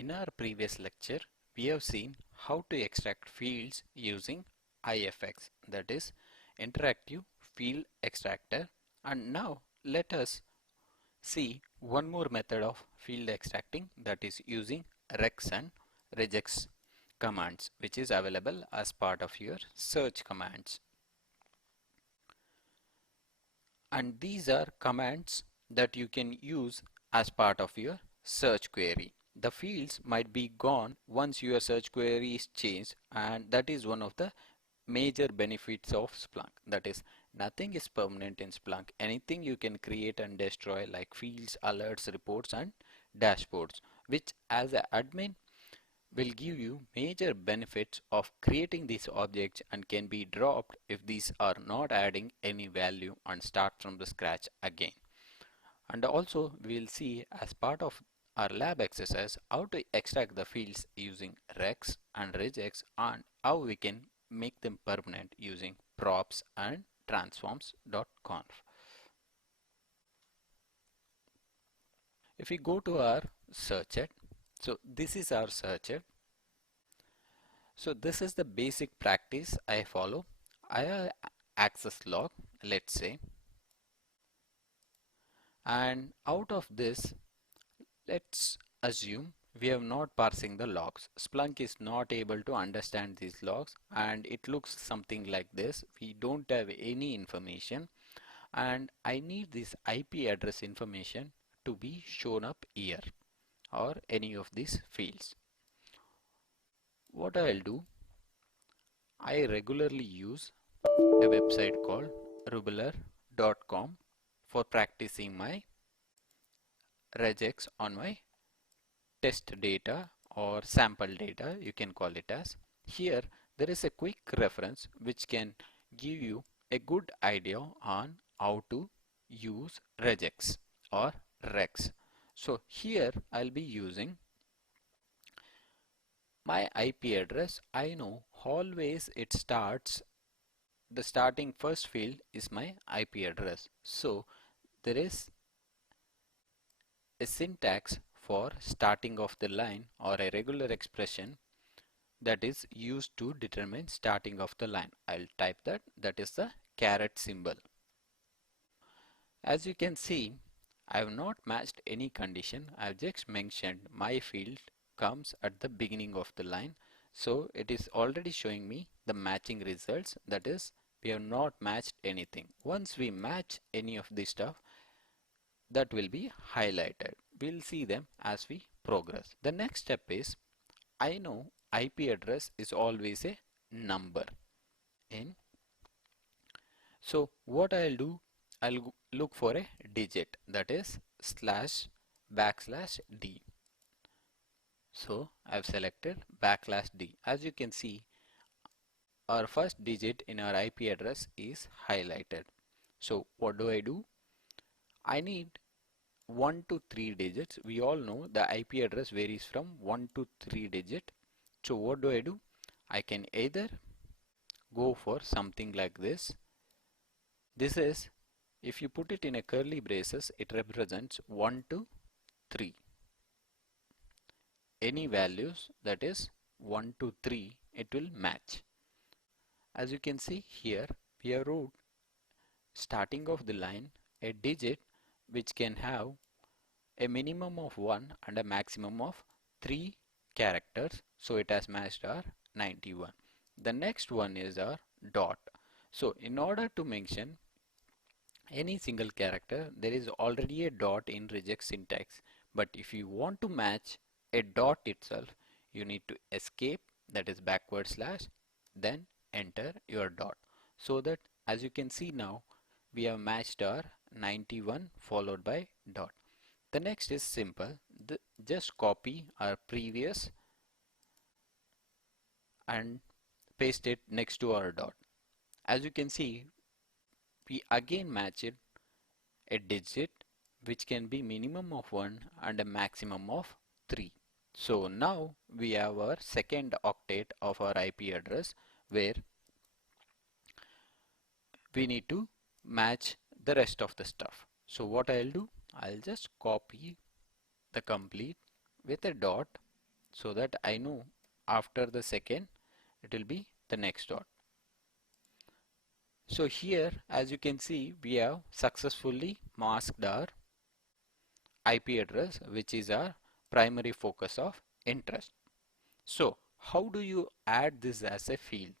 In our previous lecture, we have seen how to extract fields using IFX, that is Interactive Field Extractor. And now let us see one more method of field extracting, that is using rex and regex commands, which is available as part of your search commands. And these are commands that you can use as part of your search query. The fields might be gone once your search query is changed, and that is one of the major benefits of Splunk. That is, nothing is permanent in Splunk. Anything you can create and destroy, like fields, alerts, reports and dashboards, which as an admin will give you major benefits of creating these objects and can be dropped if these are not adding any value and start from the scratch again. And also we will see as part of our lab exercise how to extract the fields using rex and regex and how we can make them permanent using props and transforms.conf. If we go to our search it, so this is our search it. So this is the basic practice I follow. I have access log, let's say, and out of this, let's assume we are not parsing the logs. Splunk is not able to understand these logs and it looks something like this. We don't have any information and I need this IP address information to be shown up here or any of these fields. What I'll do, I regularly use a website called rubular.com for practicing my regex on my test data or sample data, you can call it as. Here there is a quick reference which can give you a good idea on how to use regex or rex. So here I'll be using my IP address. I know always it starts, the starting first field is my IP address. So there is a syntax for starting of the line or a regular expression that is used to determine starting of the line. I'll type that, that is the caret symbol. As you can see, I have not matched any condition. I have just mentioned my field comes at the beginning of the line. So it is already showing me the matching results, that is we have not matched anything. Once we match any of this stuff, that will be highlighted. We'll see them as we progress. The next step is, I know IP address is always a number in. So what I'll do, I'll look for a digit, that is /\d. So I've selected /d. As you can see, our first digit in our IP address is highlighted. So what do? I need 1 to 3 digits. We all know the IP address varies from 1 to 3 digit. So what do? I can either go for something like this. This is, if you put it in a curly braces, it represents 1 to 3. Any values, that is 1 to 3, it will match. As you can see here, we have wrote starting of the line a digit which can have a minimum of 1 and a maximum of 3 characters. So it has matched our 91. The next one is our dot. So in order to mention any single character, there is already a dot in regex syntax. But if you want to match a dot itself, you need to escape, that is /, then enter your dot. So that as you can see now, we have matched our 91 followed by dot. The next is simple. Just copy our previous and paste it next to our dot. As you can see, we again match it a digit which can be minimum of 1 and a maximum of 3. So now we have our second octet of our IP address where we need to match the rest of the stuff. So what I'll do, I'll just copy the complete with a dot so that I know after the second it will be the next dot. So here, as you can see, we have successfully masked our IP address, which is our primary focus of interest. So how do you add this as a field?